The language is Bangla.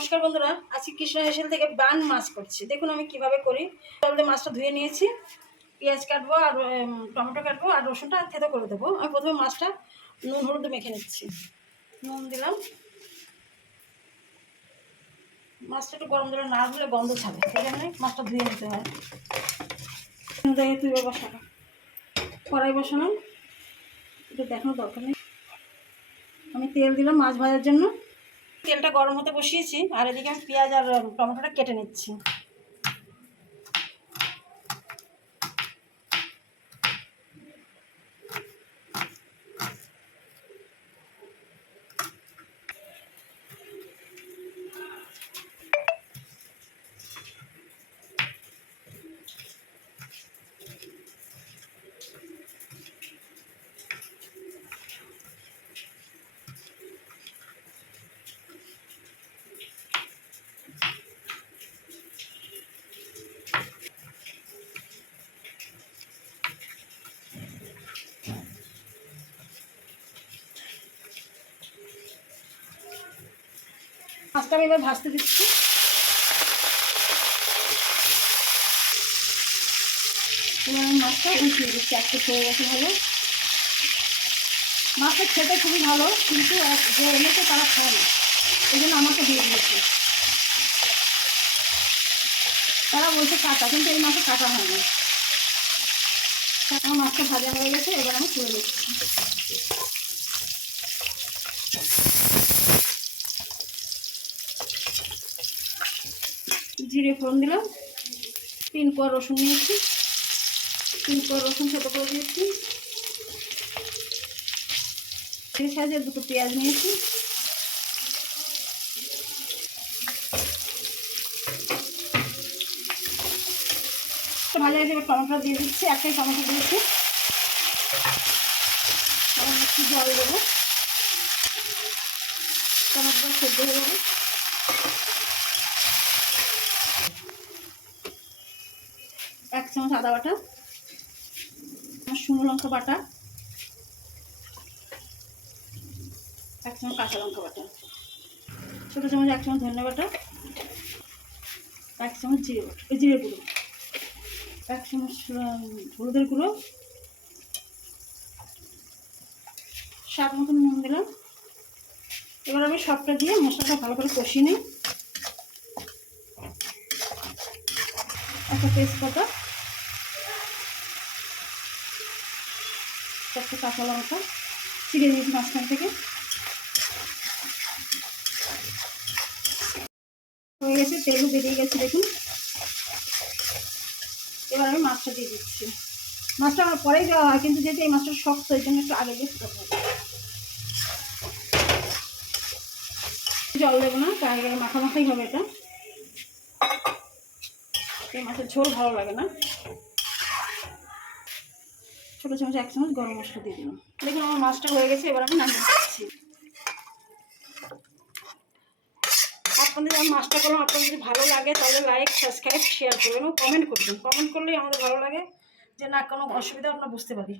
নমস্কার বন্ধুরা, আজকে কৃষ্ণ হেসেল থেকে বান মাছ করছি। দেখুন আমি কিভাবে করি। জল দিয়ে মাছটা ধুয়ে নিয়েছি, পেঁয়াজ কাটবো আর টমেটো কাটবো আর রসুনটা থেতো করে দেবো। আমি প্রথমে মাছটা নুন হলুদ মেখে নিচ্ছি। নুন দিলাম, মাছটা একটু গরম জলে না ধুলে গন্ধ ছাড়ে, সেই জন্য মাছটা ধুয়ে নিতে হয়। তুই বসানো কড়াই বসালাম, এটা দেখানো দরকার নেই। আমি তেল দিলাম মাছ ভাজার জন্য। তেলটা গরম হতে বসিয়েছি আর এদিকে আমি পেঁয়াজ আর টমেটোটা কেটে নিচ্ছি। মাছটা আমি এবার ভাজতে দিচ্ছি। এবার আমি মাছটা উঠিয়ে দিচ্ছি, একটু হয়ে গেছে ভালো। মাছটা খেতে খুবই ভালো, কিন্তু যে এনেছে তারা খায় না, এই জন্য আমাকে দিয়ে দিয়েছে। তারা বলছে কাটা, কিন্তু এই মাছে কাটা হয় না। আমার মাছটা ভাজা হয়ে গেছে, এবার আমি তুলে দিচ্ছি। জিরে ফোড়ন দিলাম, 3 কোয়া রসুন নিয়েছি, 3 কোয়া রসুন ছোটো করে দিয়েছি। এই সাইজের 2টো পেঁয়াজ নিয়েছি। ভালো হয়েছে, এবার টমেটো দিয়ে দিচ্ছি, একটাই টমেটো দিয়েছি। একটু জল দেবো, টমেটোটা সেদ্ধ হয়ে যাবে। এক চামচ আদা বাটা, শুকনো লঙ্কা বাটা, 1 চামচ কাঁচা লঙ্কা বাটা, ছোটো চামচ 1 চামচ ধনে বাটা, 1 চামচ জিরে বাটা, জিরে গুঁড়ো, 1 চামচ হলুদের গুঁড়ো, স্বাদ মতন নুন দিলাম। এবার আমি সবটা দিয়ে মশলাটা ভালো করে কষিয়ে নিই। একটা তেজপাতা, 4টে কাঁচা লঙ্কা ছিঁড়ে দিয়েছি মাঝখান থেকে। হয়ে গেছে, তেলও বেরিয়ে গেছে দেখুন। এবার আমি মাছটা দিয়ে দিচ্ছি। মাছটা আমার পরেই দেওয়া হয়, কিন্তু যেহেতু এই মাছটা শক্ত, এই জন্য একটু আগে দিয়ে ফোটাতে হবে। জল দেবো না, তাই মাখামাখাই হবে এটা। এই মাছের ঝোল ভালো লাগে না। ছোটো চামচ 1 চামচ গরম মশলা দিয়ে দিলাম। দেখুন আমার মাছটা হয়ে গেছে, এবার আমি নামিয়ে দিচ্ছি। আপনাদের আমি মাছটা করলাম, আপনাদের যদি ভালো লাগে তাহলে লাইক, সাবস্ক্রাইব, শেয়ার করবেন ও কমেন্ট করবেন। কমেন্ট করলেই আমাদের ভালো লাগে যে না কোনো অসুবিধা আমরা বুঝতে পারি।